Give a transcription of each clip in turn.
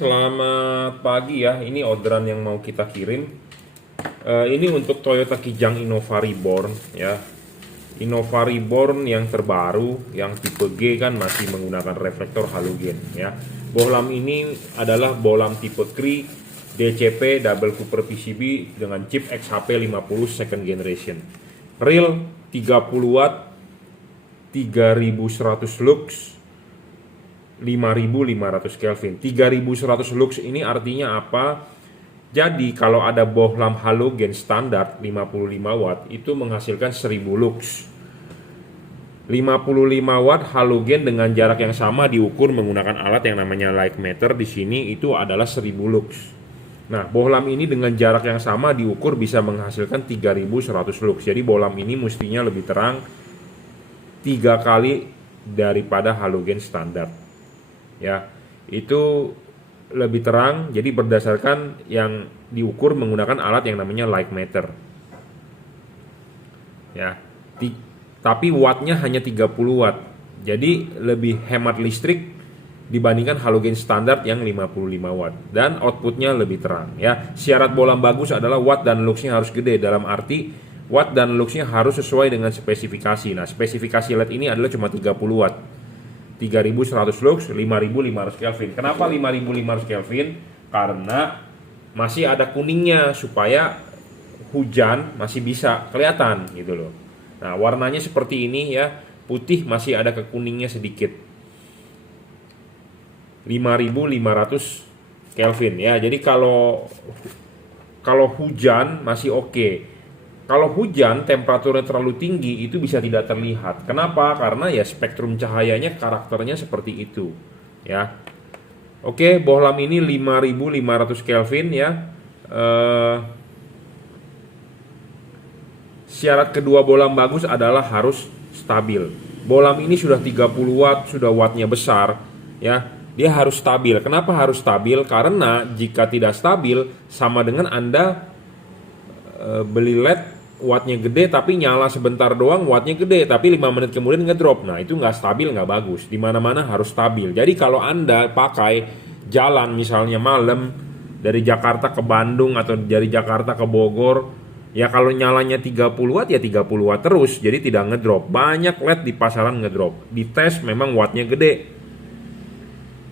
Selamat pagi ya, ini orderan yang mau kita kirim. Ini untuk Toyota Kijang Innova Reborn ya. Innova Reborn yang terbaru, yang tipe G kan masih menggunakan reflektor halogen ya. Bohlam ini adalah bohlam tipe Cree DCP Double Cooper PCB dengan chip XHP 50 second generation. Real 30 watt, 3100 lux, 5500 Kelvin. 3100 lux ini artinya apa? Jadi kalau ada bohlam halogen standar 55 watt itu menghasilkan 1000 lux. 55 watt halogen dengan jarak yang sama diukur menggunakan alat yang namanya light meter di sini itu adalah 1000 lux. Nah, bohlam ini dengan jarak yang sama diukur bisa menghasilkan 3100 lux. Jadi bohlam ini mestinya lebih terang 3 kali daripada halogen standar. Ya, itu lebih terang. Jadi berdasarkan yang diukur menggunakan alat yang namanya light meter. Ya, tapi wattnya hanya 30 watt. Jadi lebih hemat listrik dibandingkan halogen standar yang 55 watt dan outputnya lebih terang. Ya, syarat bohlam bagus adalah watt dan luxnya harus gede, dalam arti watt dan luxnya harus sesuai dengan spesifikasi. Nah, spesifikasi LED ini adalah cuma 30 watt. 3100 lux, 5500 Kelvin. Kenapa 5500 Kelvin? Karena masih ada kuningnya supaya hujan masih bisa kelihatan gitu loh. Nah, warnanya seperti ini ya, putih masih ada kekuningnya sedikit. 5500 Kelvin ya. Jadi kalau hujan masih oke. Kalau hujan temperaturnya terlalu tinggi itu bisa tidak terlihat. Kenapa? Karena ya spektrum cahayanya karakternya seperti itu ya. Oke, bohlam ini 5500 Kelvin ya. Syarat kedua bohlam bagus adalah harus stabil. Bohlam ini sudah 30 watt, sudah wattnya besar ya. Dia harus stabil. Kenapa harus stabil? Karena jika tidak stabil sama dengan Anda beli LED wattnya gede tapi nyala sebentar doang, wattnya gede tapi 5 menit kemudian ngedrop. Nah, itu nggak stabil, nggak bagus. Dimana-mana harus stabil. Jadi kalau Anda pakai jalan misalnya malam dari Jakarta ke Bandung atau dari Jakarta ke Bogor, ya kalau nyalanya 30 watt ya 30 watt terus, jadi tidak ngedrop. Banyak LED di pasaran ngedrop. Dites memang wattnya gede.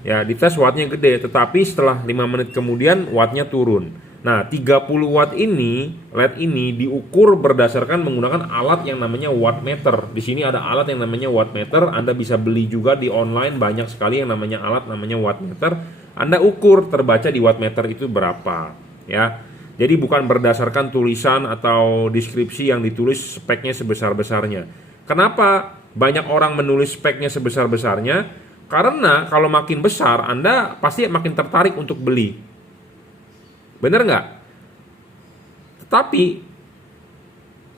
Ya, dites wattnya gede, tetapi setelah 5 menit kemudian wattnya turun. Nah, 30 watt ini, LED ini diukur berdasarkan menggunakan alat yang namanya wattmeter. Di sini ada alat yang namanya wattmeter. Anda bisa beli juga di online, banyak sekali yang namanya alat namanya wattmeter. Anda ukur terbaca di wattmeter itu berapa, ya. Jadi bukan berdasarkan tulisan atau deskripsi yang ditulis speknya sebesar-besarnya. Kenapa banyak orang menulis speknya sebesar-besarnya? Karena kalau makin besar, Anda pasti makin tertarik untuk beli. Bener nggak? Tetapi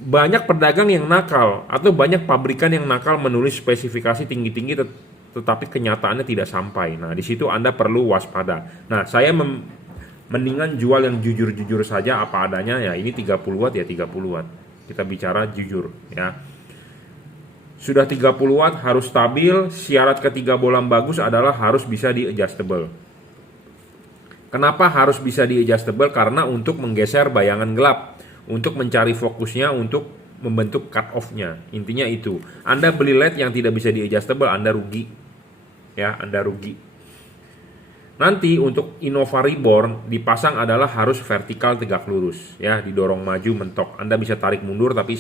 banyak pedagang yang nakal atau banyak pabrikan yang nakal menulis spesifikasi tinggi-tinggi tetapi kenyataannya tidak sampai. Nah, di situ Anda perlu waspada. Nah, saya mendingan jual yang jujur-jujur saja apa adanya ya. Ini 30 watt ya 30 watt. Kita bicara jujur ya. Sudah 30 watt harus stabil. Syarat ketiga bohlam bagus adalah harus bisa di adjustable. Kenapa harus bisa di-adjustable? Karena untuk menggeser bayangan gelap, untuk mencari fokusnya, untuk membentuk cut off-nya. Intinya itu. Anda beli LED yang tidak bisa di-adjustable, Anda rugi. Ya, Anda rugi. Nanti untuk Innova Reborn dipasang adalah harus vertikal tegak lurus, ya, didorong maju mentok. Anda bisa tarik mundur tapi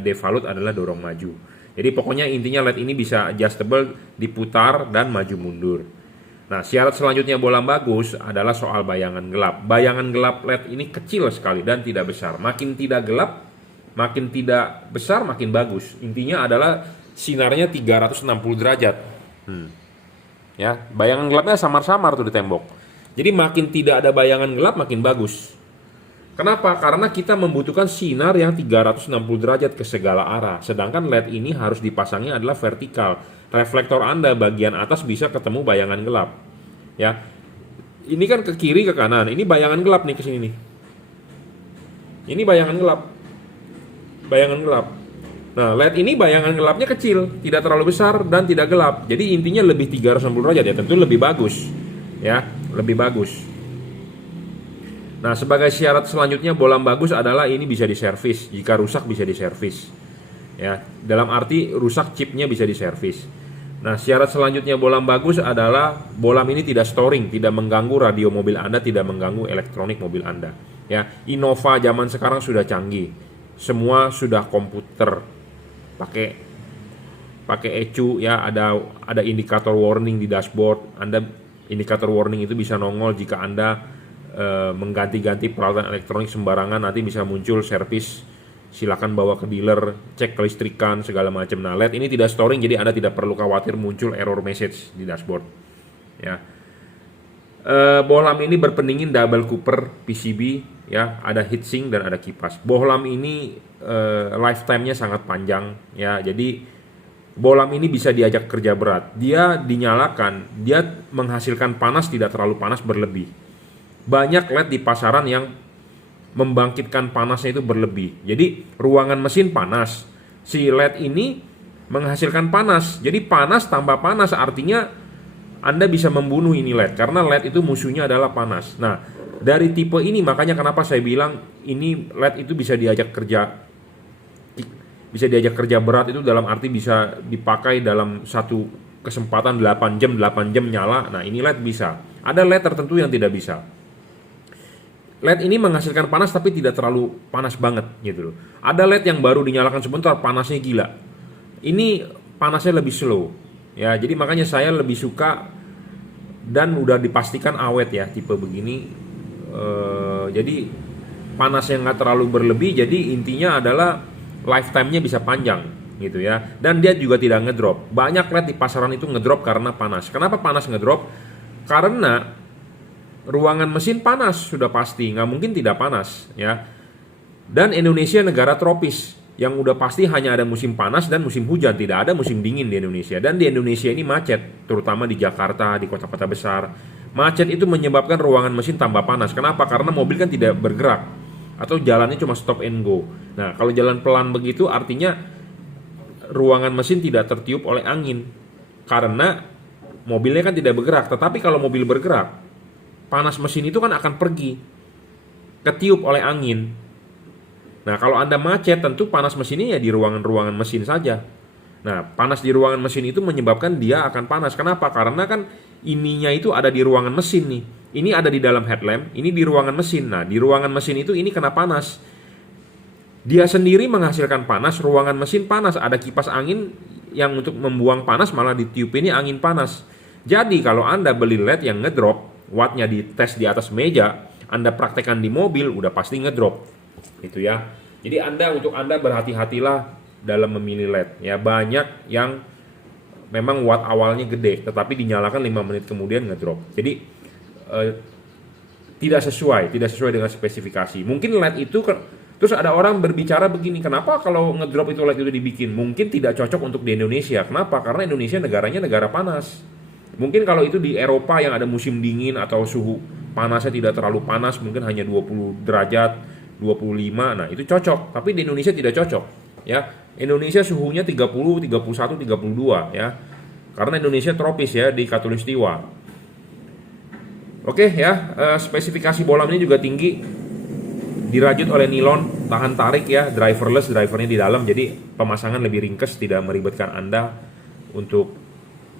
devalute adalah dorong maju. Jadi pokoknya intinya LED ini bisa adjustable, diputar dan maju mundur. Nah, syarat selanjutnya bohlam bagus adalah soal bayangan gelap. Bayangan gelap LED ini kecil sekali dan tidak besar. Makin tidak gelap, makin tidak besar, makin bagus. Intinya adalah sinarnya 360 derajat. Ya, bayangan gelapnya samar-samar tuh di tembok. Jadi makin tidak ada bayangan gelap, makin bagus. Kenapa? Karena kita membutuhkan sinar yang 360 derajat ke segala arah. Sedangkan LED ini harus dipasangnya adalah vertikal. Reflektor Anda bagian atas bisa ketemu bayangan gelap. Ya. Ini kan ke kiri ke kanan. Ini bayangan gelap nih ke sini nih. Ini bayangan gelap. Bayangan gelap. Nah, LED ini bayangan gelapnya kecil, tidak terlalu besar dan tidak gelap. Jadi intinya lebih 360 derajat ya, tentu lebih bagus. Ya, lebih bagus. Nah, sebagai syarat selanjutnya bohlam bagus adalah ini bisa diservis. Jika rusak bisa diservis. Ya, dalam arti rusak chipnya bisa diservis. Nah, syarat selanjutnya bohlam bagus adalah bohlam ini tidak storing, tidak mengganggu radio mobil Anda, tidak mengganggu elektronik mobil Anda. Ya, Innova zaman sekarang sudah canggih. Semua sudah komputer. Pakai ECU ya, ada indikator warning di dashboard. Indikator warning itu bisa nongol jika Anda mengganti-ganti peralatan elektronik sembarangan, nanti bisa muncul servis, silakan bawa ke dealer, cek kelistrikan segala macam. Nah, LED ini tidak storing, jadi Anda tidak perlu khawatir muncul error message di dashboard. Ya, bohlam ini berpendingin double cooper PCB, ya, ada heatsink dan ada kipas. Bohlam ini lifetime-nya sangat panjang, ya, jadi bohlam ini bisa diajak kerja berat. Dia dinyalakan, dia menghasilkan panas tidak terlalu panas berlebih. Banyak LED di pasaran yang membangkitkan panasnya itu berlebih. Jadi ruangan mesin panas, si LED ini menghasilkan panas. Jadi panas tambah panas, artinya Anda bisa membunuh ini LED, karena LED itu musuhnya adalah panas. Nah, dari tipe ini makanya kenapa saya bilang ini LED itu bisa diajak kerja berat, itu dalam arti bisa dipakai dalam satu kesempatan 8 jam nyala. Nah, ini LED bisa. Ada LED tertentu yang tidak bisa. LED ini menghasilkan panas tapi tidak terlalu panas banget gitu loh. Ada LED yang baru dinyalakan sebentar panasnya gila. Ini panasnya lebih slow. Ya, jadi makanya saya lebih suka dan udah dipastikan awet ya tipe begini. Jadi panasnya nggak terlalu berlebih. Jadi intinya adalah lifetime-nya bisa panjang gitu ya. Dan dia juga tidak ngedrop. Banyak LED di pasaran itu ngedrop karena panas. Kenapa panas ngedrop? Karena ruangan mesin panas sudah pasti, nggak mungkin tidak panas ya. Dan Indonesia negara tropis yang udah pasti hanya ada musim panas dan musim hujan, tidak ada musim dingin di Indonesia. Dan di Indonesia ini macet, terutama di Jakarta, di kota-kota besar. Macet itu menyebabkan ruangan mesin tambah panas. Kenapa? Karena mobil kan tidak bergerak atau jalannya cuma stop and go. Nah, kalau jalan pelan begitu artinya ruangan mesin tidak tertiup oleh angin karena mobilnya kan tidak bergerak. Tetapi kalau mobil bergerak, panas mesin itu kan akan pergi, ketiup oleh angin. Nah, kalau Anda macet, tentu panas mesinnya ya di ruangan-ruangan mesin saja. Nah, panas di ruangan mesin itu menyebabkan dia akan panas. Kenapa? Karena kan ininya itu ada di ruangan mesin nih. Ini ada di dalam headlamp, ini di ruangan mesin. Nah, di ruangan mesin itu ini kena panas. Dia sendiri menghasilkan panas, ruangan mesin panas. Ada kipas angin yang untuk membuang panas, malah ditiup ini angin panas. Jadi kalau Anda beli LED yang ngedrop, wattnya dites di atas meja, Anda praktekkan di mobil, udah pasti ngedrop gitu ya. Jadi untuk Anda berhati-hatilah dalam memilih LED ya. Banyak yang memang watt awalnya gede tetapi dinyalakan 5 menit kemudian ngedrop. Jadi tidak sesuai dengan spesifikasi. Mungkin LED itu terus ada orang berbicara begini, kenapa kalau ngedrop itu LED itu dibikin? Mungkin tidak cocok untuk di Indonesia. Kenapa? Karena Indonesia negaranya negara panas. Mungkin kalau itu di Eropa yang ada musim dingin atau suhu panasnya tidak terlalu panas, mungkin hanya 20 derajat, 25, nah itu cocok. Tapi di Indonesia tidak cocok ya. Indonesia suhunya 30, 31, 32 ya. Karena Indonesia tropis ya, di Khatulistiwa. Oke ya, spesifikasi bohlam ini juga tinggi. Dirajut oleh nilon, tahan tarik ya, driverless, drivernya di dalam, jadi pemasangan lebih ringkes, tidak meribetkan Anda untuk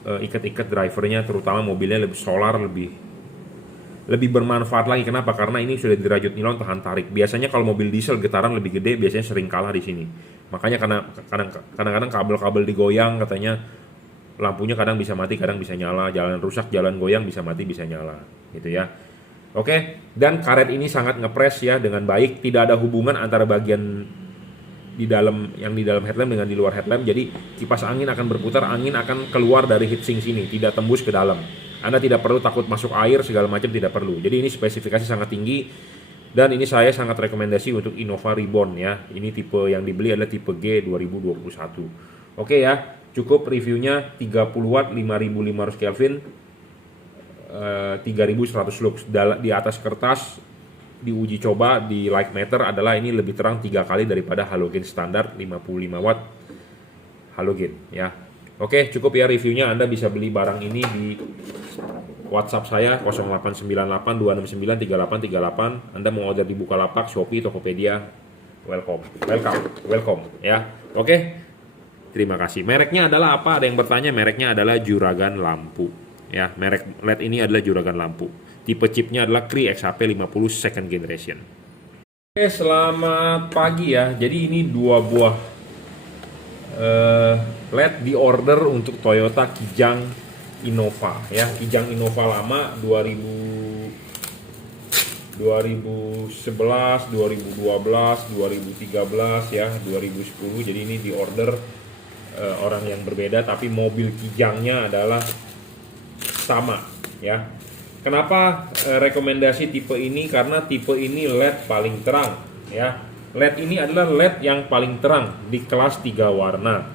ikat-ikat drivernya, terutama mobilnya lebih solar, lebih bermanfaat lagi. Kenapa? Karena ini sudah dirajut nilon tahan tarik. Biasanya kalau mobil diesel getaran lebih gede, biasanya sering kalah di sini. Makanya kadang-kadang kabel-kabel digoyang, katanya lampunya kadang bisa mati, kadang bisa nyala. Jalan rusak, jalan goyang, bisa mati, bisa nyala, gitu ya. Oke, dan karet ini sangat ngepres ya dengan baik. Tidak ada hubungan antara bagian di dalam headlamp dengan di luar headlamp. Jadi kipas angin akan berputar, angin akan keluar dari heatsink sini, tidak tembus ke dalam. Anda tidak perlu takut masuk air segala macam, tidak perlu. Jadi ini spesifikasi sangat tinggi dan ini saya sangat rekomendasi untuk Innova Reborn ya. Ini tipe yang dibeli adalah tipe G 2021. Oke ya, cukup reviewnya 30 watt 5500 Kelvin 3100 lux. Di atas kertas diuji coba di light meter adalah ini lebih terang 3 kali daripada halogen standar 55 watt halogen ya. Oke, cukup ya reviewnya. Anda bisa beli barang ini di WhatsApp saya 0898 269 3838. Anda mau order di Bukalapak, Shopee, Tokopedia, welcome ya. Oke. Terima kasih. Mereknya adalah apa? Ada yang bertanya, mereknya adalah Juragan Lampu. Ya, merek LED ini adalah Juragan Lampu. Tipe chipnya adalah Cree XHP50 second generation. Oke, selamat pagi ya. Jadi ini 2 buah LED di order untuk Toyota Kijang Innova ya. Kijang Innova lama 2011, 2012, 2013 ya, 2010. Jadi ini di order orang yang berbeda, tapi mobil Kijangnya adalah sama ya. Kenapa rekomendasi tipe ini? Karena tipe ini LED paling terang ya. LED ini adalah LED yang paling terang di kelas 3 warna.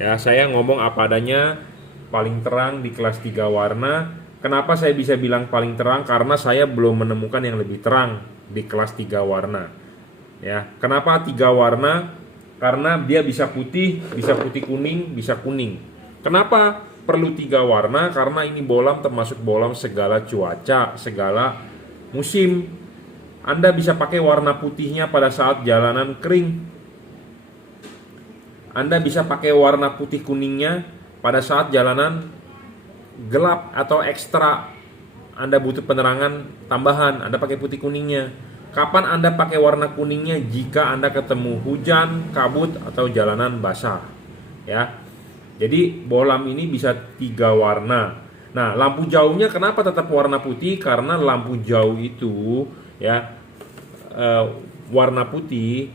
Ya, saya ngomong apa adanya, paling terang di kelas 3 warna. Kenapa saya bisa bilang paling terang? Karena saya belum menemukan yang lebih terang di kelas 3 warna. Ya, kenapa 3 warna? Karena dia bisa putih kuning, bisa kuning. Kenapa perlu 3 warna? Karena ini bolam termasuk bolam segala cuaca, segala musim. Anda bisa pakai warna putihnya pada saat jalanan kering. Anda bisa pakai warna putih kuningnya pada saat jalanan gelap atau ekstra. Anda butuh penerangan tambahan, Anda pakai putih kuningnya. Kapan Anda pakai warna kuningnya? Jika Anda ketemu hujan, kabut, atau jalanan basah. Ya. Jadi bohlam ini bisa 3 warna. Nah, lampu jauhnya kenapa tetap warna putih? Karena lampu jauh itu ya warna putih.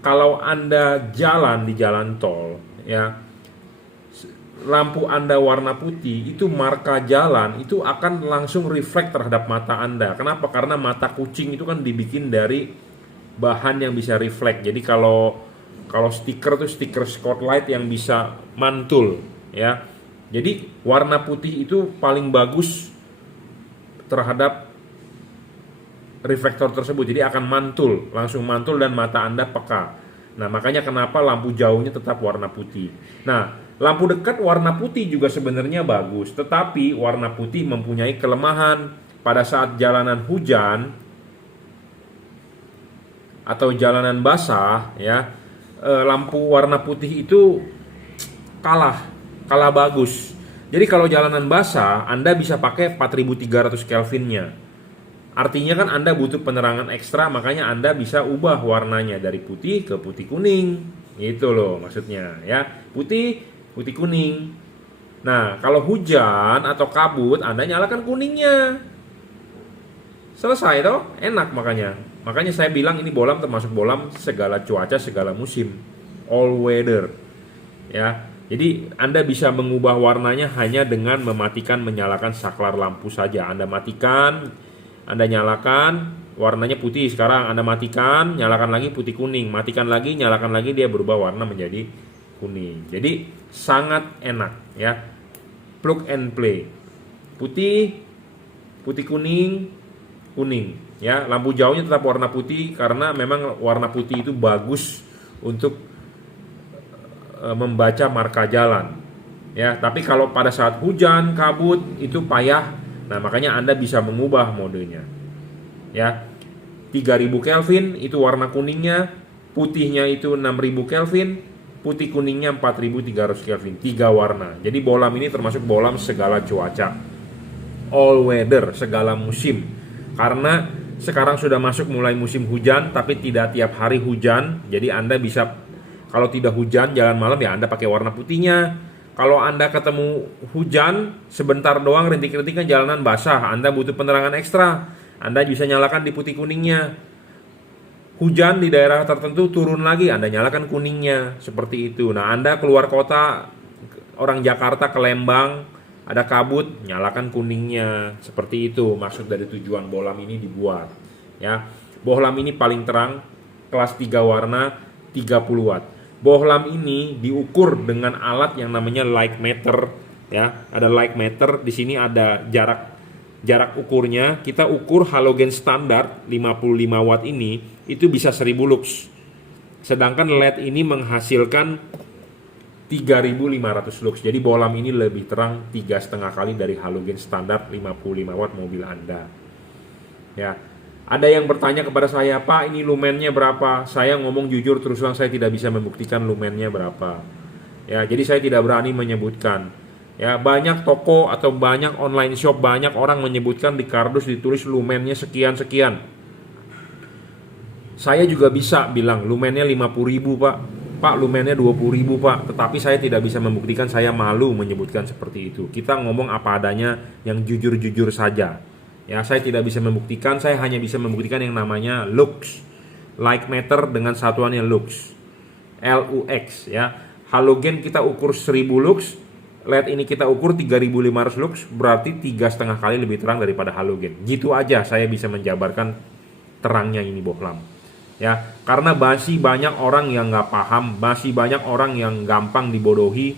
Kalau Anda jalan di jalan tol ya, lampu Anda warna putih, itu marka jalan itu akan langsung reflect terhadap mata Anda. Kenapa? Karena mata kucing itu kan dibikin dari bahan yang bisa reflect. Jadi kalau stiker itu stiker spotlight yang bisa mantul ya. Jadi warna putih itu paling bagus terhadap reflektor tersebut. Jadi akan mantul, langsung mantul dan mata Anda peka. Nah, makanya kenapa lampu jauhnya tetap warna putih. Nah, lampu dekat warna putih juga sebenarnya bagus, tetapi warna putih mempunyai kelemahan. Pada saat jalanan hujan atau jalanan basah ya, lampu warna putih itu kalah bagus. Jadi kalau jalanan basah, Anda bisa pakai 4300 Kelvinnya. Artinya kan Anda butuh penerangan ekstra, makanya Anda bisa ubah warnanya dari putih ke putih kuning. Gitu loh maksudnya ya. Putih kuning. Nah, kalau hujan atau kabut, Anda nyalakan kuningnya. Selesai toh? Enak makanya. Makanya saya bilang ini bohlam termasuk bohlam segala cuaca, segala musim. All weather. Ya. Jadi Anda bisa mengubah warnanya hanya dengan mematikan menyalakan saklar lampu saja. Anda matikan, Anda nyalakan, warnanya putih. Sekarang Anda matikan, nyalakan lagi putih kuning. Matikan lagi, nyalakan lagi, dia berubah warna menjadi kuning. Jadi sangat enak ya. Plug and play. Putih kuning ya. Lampu jauhnya tetap warna putih karena memang warna putih itu bagus untuk membaca marka jalan. Ya, tapi kalau pada saat hujan, kabut itu payah. Nah, makanya Anda bisa mengubah modenya. Ya. 3000 Kelvin itu warna kuningnya, putihnya itu 6000 Kelvin, putih kuningnya 4300 Kelvin, 3 warna. Jadi bohlam ini termasuk bohlam segala cuaca, all weather, segala musim. Karena sekarang sudah masuk mulai musim hujan, tapi tidak tiap hari hujan. Jadi Anda bisa, kalau tidak hujan jalan malam ya Anda pakai warna putihnya. Kalau Anda ketemu hujan sebentar doang, rintik-rintiknya jalanan basah, Anda butuh penerangan ekstra, Anda bisa nyalakan di putih kuningnya. Hujan di daerah tertentu turun lagi, Anda nyalakan kuningnya, seperti itu. Nah, Anda keluar kota, orang Jakarta ke Lembang, ada kabut, nyalakan kuningnya, seperti itu. Maksud dari tujuan bohlam ini dibuat. Ya, bohlam ini paling terang, kelas 3 warna, 30 watt. Bohlam ini diukur dengan alat yang namanya light meter. Ya, ada light meter. Di sini ada jarak ukurnya. Kita ukur halogen standar 55 watt ini itu bisa 1000 lux. Sedangkan LED ini menghasilkan 3500 lux. Jadi bohlam ini lebih terang 3,5 kali dari halogen standar 55 watt mobil Anda. Ya. Ada yang bertanya kepada saya, "Pak, ini lumennya berapa?" Saya ngomong jujur terus terang, saya tidak bisa membuktikan lumennya berapa. Ya, jadi saya tidak berani menyebutkan. Ya, banyak toko atau banyak online shop, banyak orang menyebutkan di kardus ditulis lumennya sekian-sekian. Saya juga bisa bilang lumennya 50.000, Pak. Pak, lumennya 20.000, Pak. Tetapi saya tidak bisa membuktikan, saya malu menyebutkan seperti itu. Kita ngomong apa adanya, yang jujur-jujur saja. Ya, saya tidak bisa membuktikan, saya hanya bisa membuktikan yang namanya lux. Like meter dengan satuannya lux. LUX ya. Halogen kita ukur 1000 lux, LED ini kita ukur 3500 lux, berarti 3,5 kali lebih terang daripada halogen. Gitu aja saya bisa menjabarkan terangnya ini bohlam. Ya, karena masih banyak orang yang nggak paham, masih banyak orang yang gampang dibodohi.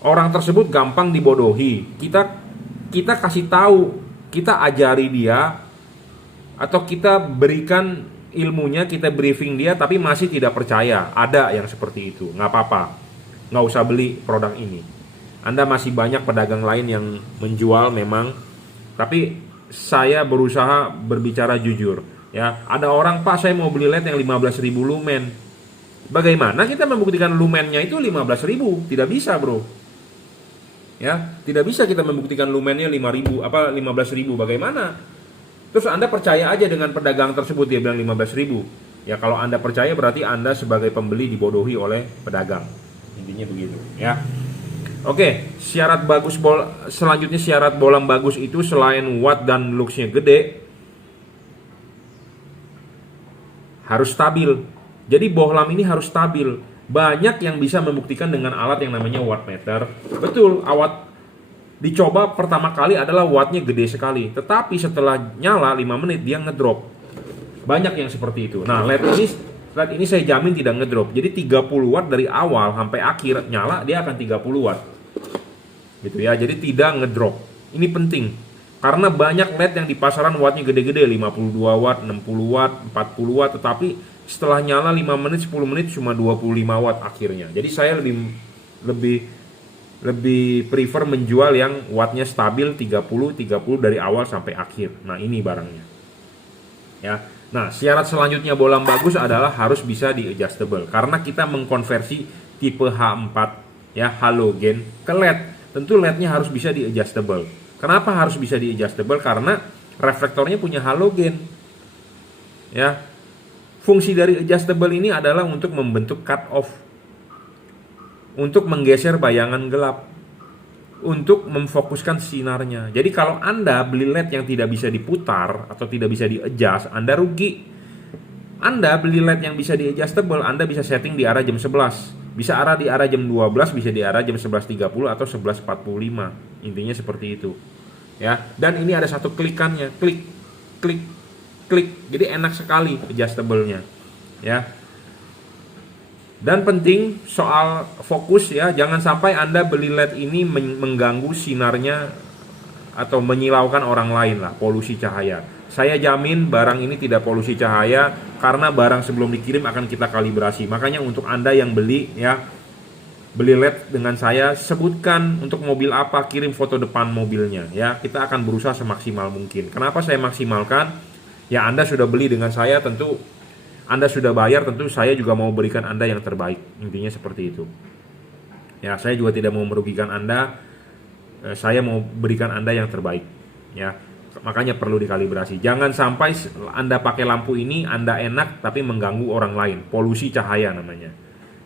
Orang tersebut gampang dibodohi. Kita kasih tahu, kita ajari dia, atau kita berikan ilmunya, kita briefing dia, tapi masih tidak percaya. Ada yang seperti itu, nggak apa-apa, nggak usah beli produk ini. Anda masih banyak pedagang lain yang menjual memang, tapi saya berusaha berbicara jujur. Ya, ada orang, "Pak, saya mau beli LED yang 15.000 lumen." Bagaimana kita membuktikan lumennya itu 15.000? Tidak bisa, bro. Ya, tidak bisa kita membuktikan lumennya 15.000. Bagaimana? Terus Anda percaya aja dengan pedagang tersebut, dia bilang 15.000. Ya, kalau Anda percaya berarti Anda sebagai pembeli dibodohi oleh pedagang. Intinya begitu, ya. Oke, selanjutnya syarat bohlam bagus itu selain watt dan luxnya gede, harus stabil. Jadi bohlam ini harus stabil. Banyak yang bisa membuktikan dengan alat yang namanya wattmeter. Betul, dicoba pertama kali adalah wattnya gede sekali, tetapi setelah nyala 5 menit dia ngedrop. Banyak yang seperti itu. Nah, LED ini saya jamin tidak ngedrop. Jadi 30 watt dari awal sampai akhir nyala dia akan 30 watt. Gitu ya. Jadi tidak ngedrop. Ini penting. Karena banyak LED yang di pasaran wattnya gede-gede, 52 watt, 60 watt, 40 watt, tetapi setelah nyala 5 menit, 10 menit cuma 25 watt akhirnya. Jadi saya lebih prefer menjual yang wattnya stabil 30 dari awal sampai akhir. Nah, ini barangnya. Ya. Nah, syarat selanjutnya bohlam bagus adalah harus bisa di adjustable, karena kita mengkonversi tipe H4 ya halogen ke LED. Tentu LED-nya harus bisa di adjustable. Kenapa harus bisa di adjustable? Karena reflektornya punya halogen. Ya. Fungsi dari adjustable ini adalah untuk membentuk cut off, untuk menggeser bayangan gelap, untuk memfokuskan sinarnya. Jadi kalau Anda beli LED yang tidak bisa diputar atau tidak bisa di-adjust, Anda rugi. Anda beli LED yang bisa di-adjustable, Anda bisa setting di arah jam 11, bisa arah di arah jam 12, bisa di arah jam 11.30 atau 11.45. Intinya seperti itu. Ya, dan ini ada satu klikannya, klik, klik, klik. Jadi enak sekali adjustable-nya. Ya. Dan penting soal fokus ya, jangan sampai Anda beli LED ini mengganggu sinarnya atau menyilaukan orang lain lah, polusi cahaya. Saya jamin barang ini tidak polusi cahaya karena barang sebelum dikirim akan kita kalibrasi. Makanya untuk Anda yang beli ya, beli LED dengan saya, sebutkan untuk mobil apa, kirim foto depan mobilnya ya. Kita akan berusaha semaksimal mungkin. Kenapa saya maksimalkan? Ya, Anda sudah beli dengan saya, tentu Anda sudah bayar, tentu saya juga mau berikan Anda yang terbaik. Intinya seperti itu. Ya, saya juga tidak mau merugikan Anda. Saya mau berikan Anda yang terbaik. Ya, makanya perlu dikalibrasi. Jangan sampai Anda pakai lampu ini, Anda enak tapi mengganggu orang lain. Polusi cahaya namanya.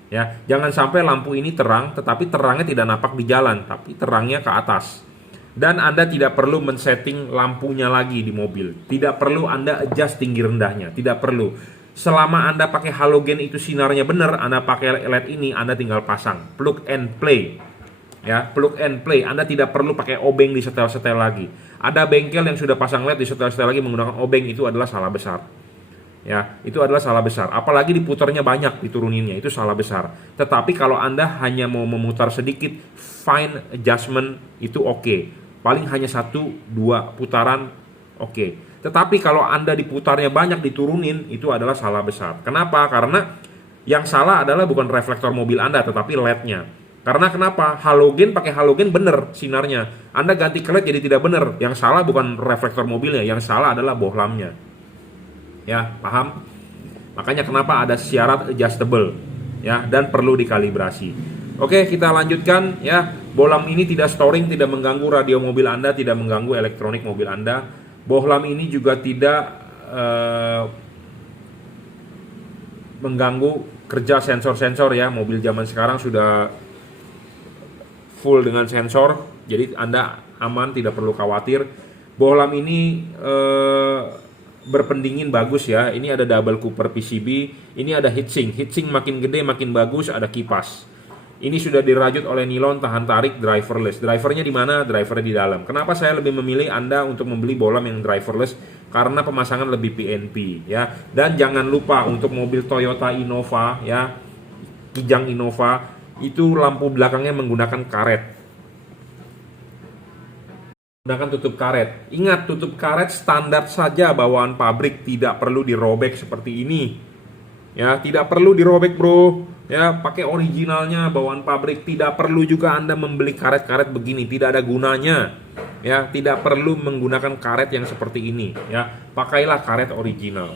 Ya, jangan sampai lampu ini terang, tetapi terangnya tidak nampak di jalan, tapi terangnya ke atas. Dan Anda tidak perlu men-setting lampunya lagi di mobil. Tidak perlu Anda adjust tinggi rendahnya. Tidak perlu. Selama Anda pakai halogen itu sinarnya benar, Anda pakai LED ini, Anda tinggal pasang. Plug and play. Ya, plug and play. Anda tidak perlu pakai obeng di setel-setel lagi. Ada bengkel yang sudah pasang LED di setel-setel lagi menggunakan obeng, itu adalah salah besar. Ya, itu adalah salah besar. Apalagi diputarnya banyak, dituruninnya, itu salah besar. Tetapi kalau Anda hanya mau memutar sedikit, fine adjustment itu oke. Paling hanya 1-2 putaran oke. Tetapi kalau Anda diputarnya banyak, diturunin, itu adalah salah besar. Kenapa? Karena yang salah adalah bukan reflektor mobil Anda, tetapi LED-nya. Karena kenapa? Halogen pakai halogen bener sinarnya. Anda ganti ke LED jadi tidak bener. Yang salah bukan reflektor mobilnya, yang salah adalah bohlamnya. Ya, paham? Makanya kenapa ada syarat adjustable, ya, dan perlu dikalibrasi. Oke, kita lanjutkan ya. Bohlam ini tidak storing, tidak mengganggu radio mobil Anda, tidak mengganggu elektronik mobil Anda. Bohlam ini juga tidak mengganggu kerja sensor-sensor ya. Mobil zaman sekarang sudah full dengan sensor, jadi Anda aman, tidak perlu khawatir. Bohlam ini berpendingin bagus ya. Ini ada double cooper PCB, ini ada heatsink. Heatsink makin gede makin bagus, ada kipas. Ini sudah dirajut oleh nilon tahan tarik driverless. Drivernya di mana? Drivernya di dalam. Kenapa saya lebih memilih Anda untuk membeli bohlam yang driverless? Karena pemasangan lebih PNP ya. Dan jangan lupa untuk mobil Toyota Innova ya, Kijang Innova, itu lampu belakangnya menggunakan karet. Menggunakan tutup karet. Ingat, tutup karet standar saja bawaan pabrik, tidak perlu dirobek seperti ini. Ya, tidak perlu dirobek, Bro. Ya, pakai originalnya bawaan pabrik. Tidak perlu juga Anda membeli karet-karet begini, tidak ada gunanya. Ya, tidak perlu menggunakan karet yang seperti ini, ya. Pakailah karet original.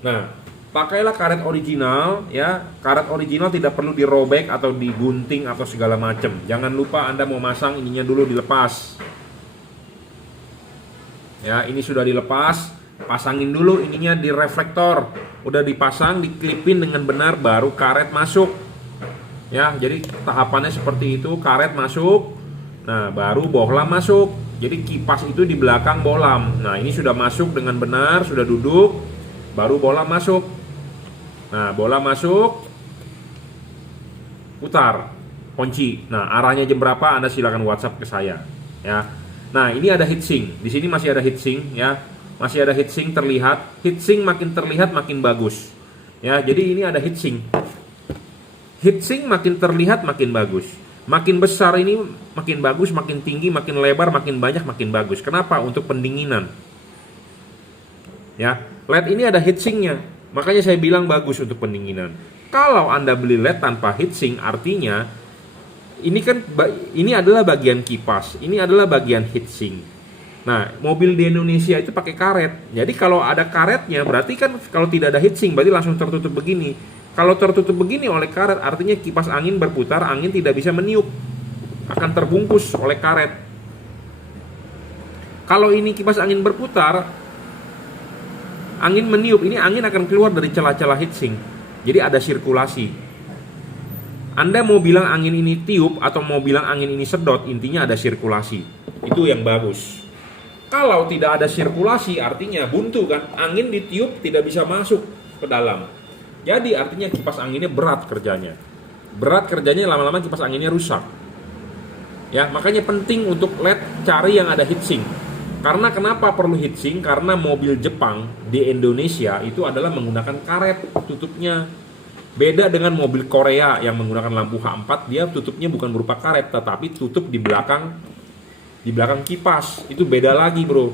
Nah, pakailah karet original, ya. Karet original tidak perlu dirobek atau digunting atau segala macam. Jangan lupa Anda mau masang ininya dulu dilepas. Ya, ini sudah dilepas, pasangin dulu ininya di reflektor. Udah dipasang, diklipin dengan benar, baru karet masuk. Ya, jadi tahapannya seperti itu, karet masuk. Nah, baru bohlam masuk. Jadi kipas itu di belakang bohlam. Nah, ini sudah masuk dengan benar, sudah duduk, baru bohlam masuk. Nah, bohlam masuk, putar, kunci. Nah, arahnya jam berapa Anda silakan WhatsApp ke saya, ya. Nah, ini ada heatsink. Di sini masih ada heatsink, ya. Masih ada heatsink terlihat. Heatsink makin terlihat makin bagus. Ya, jadi ini ada heatsink. Heatsink makin terlihat makin bagus. Makin besar ini makin bagus, makin tinggi, makin lebar, makin banyak, makin bagus. Kenapa? Untuk pendinginan. Ya, LED ini ada heatsinknya. Makanya saya bilang bagus untuk pendinginan. Kalau Anda beli LED tanpa heatsink, artinya ini adalah bagian kipas, ini adalah bagian heatsink. Nah, mobil di Indonesia itu pakai karet. Jadi kalau ada karetnya, berarti kan kalau tidak ada heatsink, berarti langsung tertutup begini. Kalau tertutup begini oleh karet, artinya kipas angin berputar, angin tidak bisa meniup. Akan terbungkus oleh karet. Kalau ini kipas angin berputar, angin meniup, ini angin akan keluar dari celah-celah heatsink. Jadi ada sirkulasi. Anda mau bilang angin ini tiup atau mau bilang angin ini sedot, intinya ada sirkulasi. Itu yang bagus. Kalau tidak ada sirkulasi, artinya buntu kan, angin ditiup tidak bisa masuk ke dalam. Jadi artinya kipas anginnya berat kerjanya. Berat kerjanya, lama-lama kipas anginnya rusak. Ya, makanya penting untuk LED cari yang ada heatsink. Karena kenapa perlu heatsink? Karena mobil Jepang di Indonesia itu adalah menggunakan karet tutupnya. Beda dengan mobil Korea yang menggunakan lampu H4, dia tutupnya bukan berupa karet, tetapi tutup di belakang kipas. Itu beda lagi, Bro.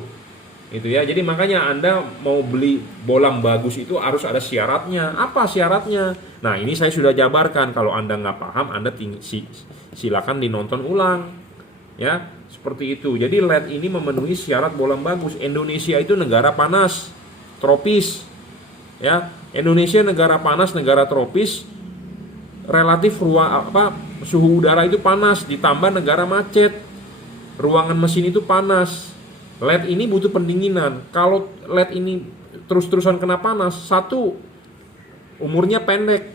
Itu ya. Jadi makanya Anda mau beli bohlam bagus itu harus ada syaratnya. Apa syaratnya? Nah, ini saya sudah jabarkan. Kalau Anda nggak paham, Anda silakan dinonton ulang. Ya, seperti itu. Jadi LED ini memenuhi syarat bohlam bagus. Indonesia itu negara panas, tropis. Ya, Indonesia negara panas, negara tropis. Relatif suhu udara itu panas, ditambah negara macet. Ruangan mesin itu panas. LED ini butuh pendinginan. Kalau LED ini terus-terusan kena panas, satu, umurnya pendek.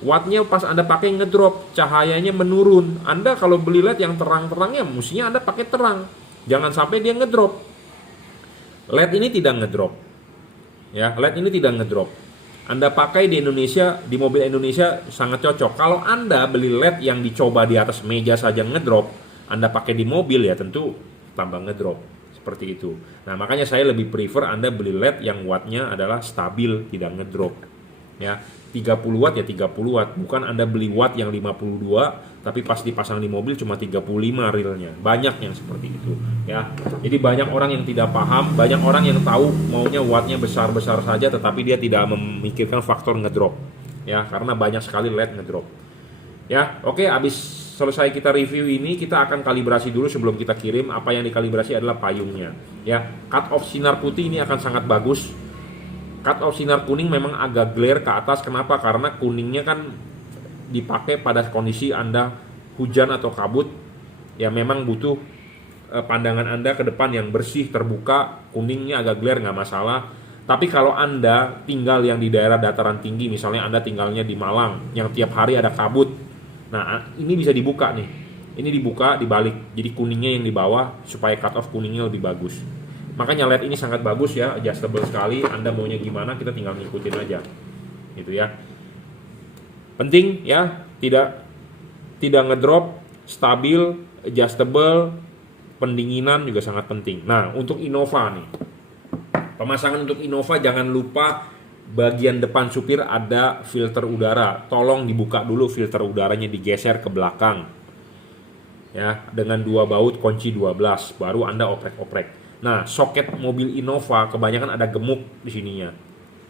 Wattnya pas Anda pakai ngedrop, cahayanya menurun. Anda kalau beli LED yang terang-terangnya, mestinya Anda pakai terang. Jangan sampai dia ngedrop. LED ini tidak ngedrop. Ya, LED ini tidak ngedrop. Anda pakai di Indonesia, di mobil Indonesia sangat cocok. Kalau Anda beli LED yang dicoba di atas meja saja ngedrop, Anda pakai di mobil ya tentu tambah ngedrop. Seperti itu. Nah, makanya saya lebih prefer Anda beli LED yang wattnya adalah stabil, tidak ngedrop. Ya, 30 watt ya 30 watt. Bukan Anda beli watt yang 52, tapi pas dipasang di mobil cuma 35 realnya. Banyak yang seperti itu. Ya, jadi banyak orang yang tidak paham, banyak orang yang tahu maunya wattnya besar-besar saja, tetapi dia tidak memikirkan faktor ngedrop. Ya, karena banyak sekali LED ngedrop. Ya, oke, habis selesai kita review ini, kita akan kalibrasi dulu sebelum kita kirim. Apa yang dikalibrasi adalah payungnya. Ya, cut off sinar putih ini akan sangat bagus. Cut off sinar kuning memang agak glare ke atas. Kenapa? Karena kuningnya kan dipakai pada kondisi Anda hujan atau kabut. Ya memang butuh pandangan Anda ke depan yang bersih, terbuka. Kuningnya agak glare, nggak masalah. Tapi kalau Anda tinggal yang di daerah dataran tinggi, misalnya Anda tinggalnya di Malang, yang tiap hari ada kabut, nah ini bisa dibuka nih. Ini dibuka, dibalik. Jadi kuningnya yang di bawah supaya cut off kuningnya lebih bagus. Makanya LED ini sangat bagus ya, adjustable sekali. Anda maunya gimana, kita tinggal ngikutin aja. Gitu ya. Penting ya, tidak ngedrop, stabil, adjustable, pendinginan juga sangat penting. Nah, untuk Innova nih. Pemasangan untuk Innova jangan lupa bagian depan supir ada filter udara. Tolong dibuka dulu filter udaranya, digeser ke belakang. Ya, dengan 2 baut kunci 12, baru Anda oprek-oprek. Nah, soket mobil Innova kebanyakan ada gemuk di sininya.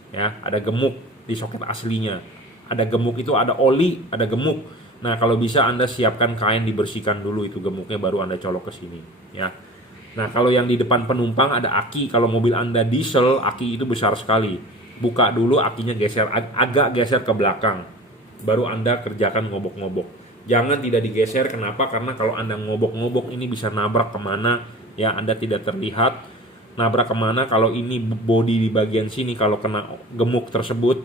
Ya, ada gemuk di soket aslinya. Ada gemuk itu ada oli, ada gemuk. Nah, kalau bisa Anda siapkan kain dibersihkan dulu itu gemuknya, baru Anda colok ke sini, ya. Nah, kalau yang di depan penumpang ada aki. Kalau mobil Anda diesel, aki itu besar sekali. Buka dulu akinya, geser agak geser ke belakang. Baru Anda kerjakan ngobok-ngobok. Jangan tidak digeser. Kenapa? Karena kalau Anda ngobok-ngobok ini bisa nabrak kemana, ya Anda tidak terlihat. Nabrak kemana, kalau ini bodi di bagian sini, kalau kena gemuk tersebut,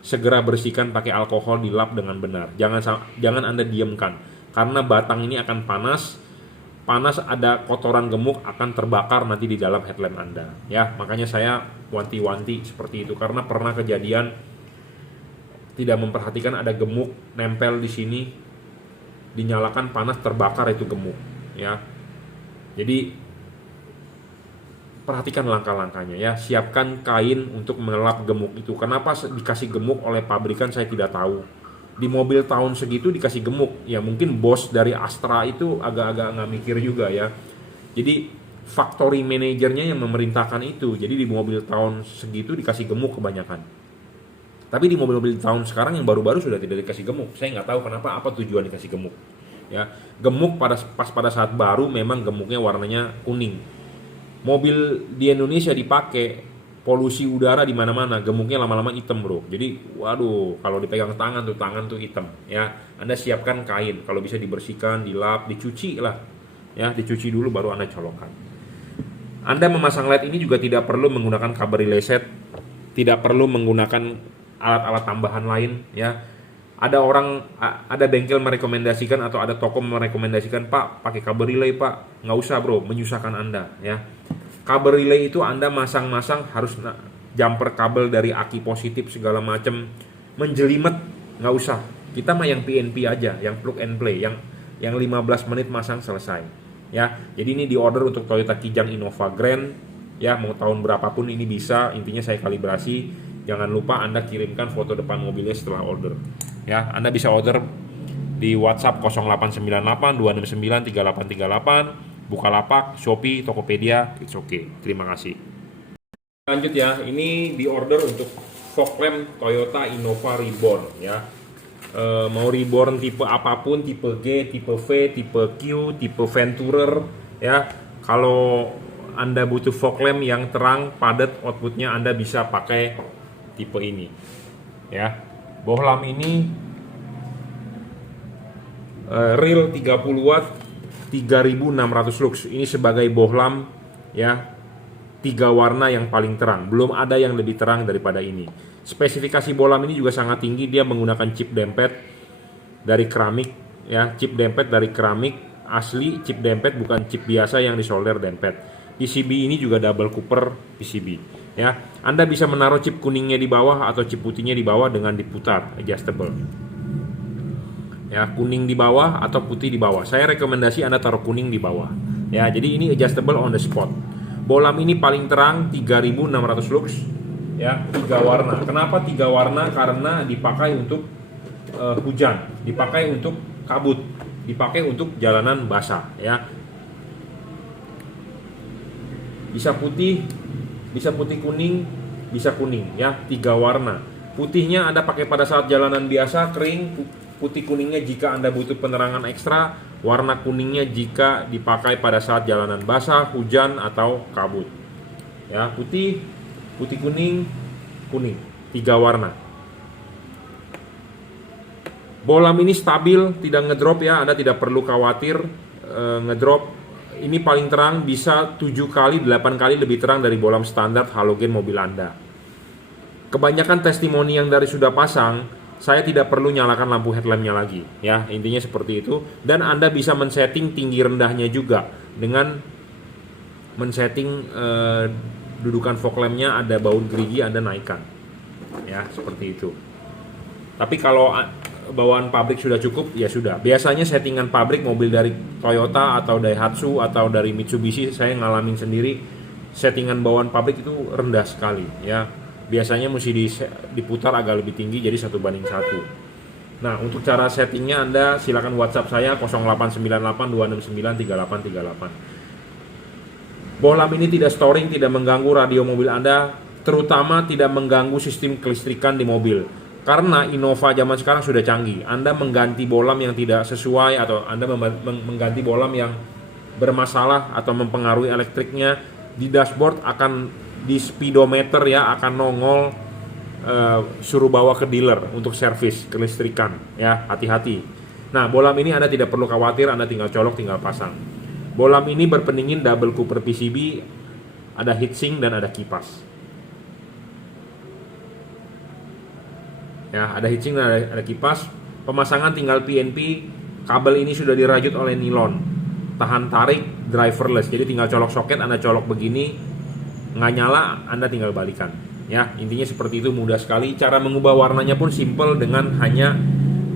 segera bersihkan pakai alkohol, dilap dengan benar. Jangan Anda diamkan. Karena batang ini akan panas, ada kotoran gemuk akan terbakar nanti di dalam headlamp Anda. Ya, makanya saya wanti-wanti seperti itu karena pernah kejadian tidak memperhatikan ada gemuk nempel di sini, dinyalakan panas terbakar itu gemuk, ya. Jadi perhatikan langkah-langkahnya ya. Siapkan kain untuk mengelap gemuk itu. Kenapa dikasih gemuk oleh pabrikan saya tidak tahu. Di mobil tahun segitu dikasih gemuk, ya mungkin bos dari Astra itu agak-agak nggak mikir juga ya. Jadi factory manajernya yang memerintahkan itu. Jadi di mobil tahun segitu dikasih gemuk kebanyakan. Tapi di mobil-mobil tahun sekarang yang baru-baru sudah tidak dikasih gemuk. Saya nggak tahu kenapa, apa tujuan dikasih gemuk. Ya, gemuk pada saat baru memang gemuknya warnanya kuning. Mobil di Indonesia dipakai, polusi udara di mana-mana, gemuknya lama-lama hitam bro. Jadi waduh, kalau dipegang tangan tuh hitam ya. Anda siapkan kain, kalau bisa dibersihkan, dilap, dicuci lah ya, dicuci dulu baru Anda colokkan. Anda memasang LED ini juga tidak perlu menggunakan kabel relay set, tidak perlu menggunakan alat-alat tambahan lain ya. Ada bengkel merekomendasikan atau ada toko merekomendasikan, Pak pakai kabel relay Pak. Nggak usah bro, menyusahkan Anda ya. Kabel relay itu Anda masang-masang harus jumper kabel dari aki positif segala macam, menjelimet, nggak usah. Kita mah yang PNP aja, yang plug and play, yang 15 menit masang selesai. Ya, jadi ini di order untuk Toyota Kijang Innova Grand. Ya, mau tahun berapapun ini bisa. Intinya saya kalibrasi. Jangan lupa Anda kirimkan foto depan mobilnya setelah order. Ya, Anda bisa order di WhatsApp 0898 269 3838. Bukalapak, Shopee, Tokopedia, it's okay. Terima kasih. Lanjut ya, ini di order untuk fog lamp Toyota Innova Reborn ya. Mau Reborn tipe apapun, tipe G, tipe V, tipe Q, tipe Venturer ya. Kalau Anda butuh fog lamp yang terang, padat, outputnya Anda bisa pakai tipe ini ya. Bohlam ini real 30 watt 3600 lux. Ini sebagai bohlam ya, 3 warna yang paling terang. Belum ada yang lebih terang daripada ini. Spesifikasi bohlam ini juga sangat tinggi. Dia menggunakan chip dempet dari keramik ya, chip dempet dari keramik asli, chip dempet bukan chip biasa yang disolder dempet. PCB ini juga double cooper PCB ya. Anda bisa menaruh chip kuningnya di bawah atau chip putihnya di bawah dengan diputar, adjustable. Ya, kuning di bawah atau putih di bawah. Saya rekomendasi Anda taruh kuning di bawah. Ya, jadi ini adjustable on the spot. Bohlam ini paling terang 3600 lux. Ya, 3 warna. Kenapa 3 warna? Karena dipakai untuk hujan, dipakai untuk kabut, dipakai untuk jalanan basah ya. Bisa putih kuning, bisa kuning ya, 3 warna. Putihnya Anda pakai pada saat jalanan biasa kering, putih kuningnya jika Anda butuh penerangan ekstra, warna kuningnya jika dipakai pada saat jalanan basah, hujan atau kabut. Ya, putih, putih kuning, kuning, 3 warna. Bolam ini stabil, tidak ngedrop ya, Anda tidak perlu khawatir ngedrop. Ini paling terang, bisa 7 kali, 8 kali lebih terang dari bolam standar halogen mobil Anda. Kebanyakan testimoni yang dari sudah pasang, saya tidak perlu nyalakan lampu headlampnya lagi ya, intinya seperti itu. Dan Anda bisa men-setting tinggi rendahnya juga dengan men-setting dudukan fog lampnya, ada baut gerigi Anda naikkan ya, seperti itu. Tapi kalau bawaan pabrik sudah cukup, ya sudah. Biasanya settingan pabrik mobil dari Toyota atau Daihatsu atau dari Mitsubishi, saya ngalamin sendiri, settingan bawaan pabrik itu rendah sekali ya. Biasanya mesti diputar agak lebih tinggi, jadi 1:1. Nah, untuk cara settingnya Anda silakan WhatsApp saya 0898 269 3838. Bolam ini tidak storing, tidak mengganggu radio mobil Anda, terutama tidak mengganggu sistem kelistrikan di mobil. Karena Innova zaman sekarang sudah canggih. Anda mengganti bolam yang tidak sesuai atau Anda mengganti bolam yang bermasalah atau mempengaruhi elektriknya, di dashboard akan, di speedometer ya, akan nongol suruh bawa ke dealer untuk servis kelistrikan ya, hati-hati. Nah, bolam ini Anda tidak perlu khawatir, Anda tinggal colok, tinggal pasang. Bolam ini berpendingin double cooper PCB, ada heatsink dan ada kipas. Ya, ada heatsink dan ada kipas. Pemasangan tinggal PNP. Kabel ini sudah dirajut oleh nilon, tahan tarik, driverless. Jadi tinggal colok soket, Anda colok begini, nggak nyala, Anda tinggal balikan. Ya, intinya seperti itu, mudah sekali. Cara mengubah warnanya pun simple dengan hanya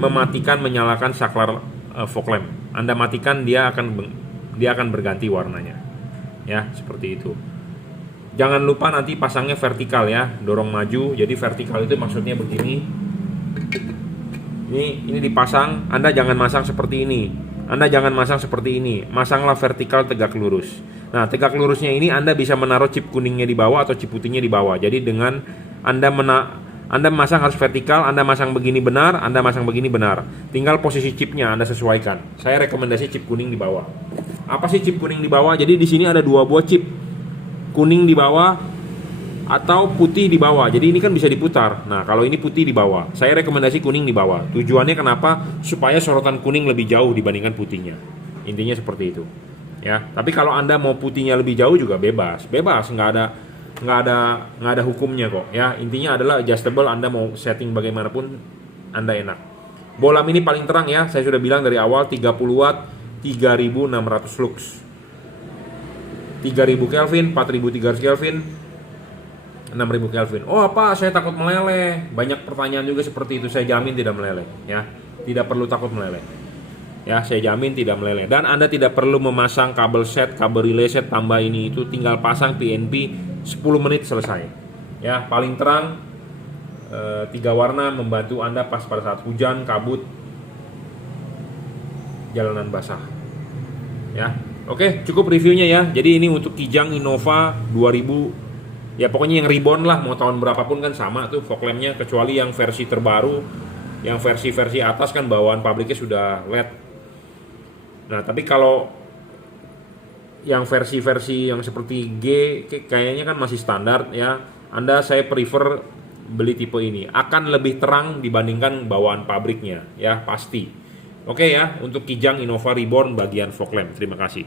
mematikan, menyalakan saklar fog lamp. Anda matikan, dia akan berganti warnanya. Ya, seperti itu. Jangan lupa nanti pasangnya vertikal ya, dorong maju. Jadi vertikal itu maksudnya begini. Ini dipasang, Anda jangan masang seperti ini. Anda jangan masang seperti ini. Masanglah vertikal tegak lurus. Nah, tegak lurusnya ini Anda bisa menaruh chip kuningnya di bawah atau chip putihnya di bawah. Jadi dengan Anda masang harus vertikal, Anda masang begini benar, Anda masang begini benar. Tinggal posisi chipnya Anda sesuaikan. Saya rekomendasi chip kuning di bawah. Apa sih chip kuning di bawah? Jadi di sini ada 2 buah chip. Kuning di bawah atau putih di bawah. Jadi ini kan bisa diputar. Nah, kalau ini putih di bawah, saya rekomendasi kuning di bawah. Tujuannya kenapa? Supaya sorotan kuning lebih jauh dibandingkan putihnya. Intinya seperti itu. Ya, tapi kalau Anda mau putihnya lebih jauh juga bebas, nggak ada hukumnya kok. Ya, intinya adalah adjustable. Anda mau setting bagaimanapun Anda enak. Bolam ini paling terang ya, saya sudah bilang dari awal 30 watt, 3600 lux. 3000 Kelvin, 4300 Kelvin, 6000 Kelvin. Oh, apa? Saya takut meleleh. Banyak pertanyaan juga seperti itu. Saya jamin tidak meleleh ya. Tidak perlu takut meleleh. Ya, saya jamin tidak meleleh. Dan Anda tidak perlu memasang kabel set, kabel relay set, tambah ini itu, tinggal pasang PNP 10 menit selesai. Ya, paling terang 3 warna membantu Anda pas pada saat hujan, kabut, jalanan basah. Ya. Oke, cukup reviewnya ya. Jadi ini untuk Kijang Innova 2000. Ya pokoknya yang reborn lah, mau tahun berapapun kan sama tuh fog lampnya, kecuali yang versi terbaru, yang versi atas kan bawaan pabriknya sudah LED. Nah, tapi kalau yang versi yang seperti G kayaknya kan masih standar ya. Saya prefer beli tipe ini. Akan lebih terang dibandingkan bawaan pabriknya ya, pasti. Oke ya, untuk Kijang Innova Reborn bagian fog lamp. Terima kasih.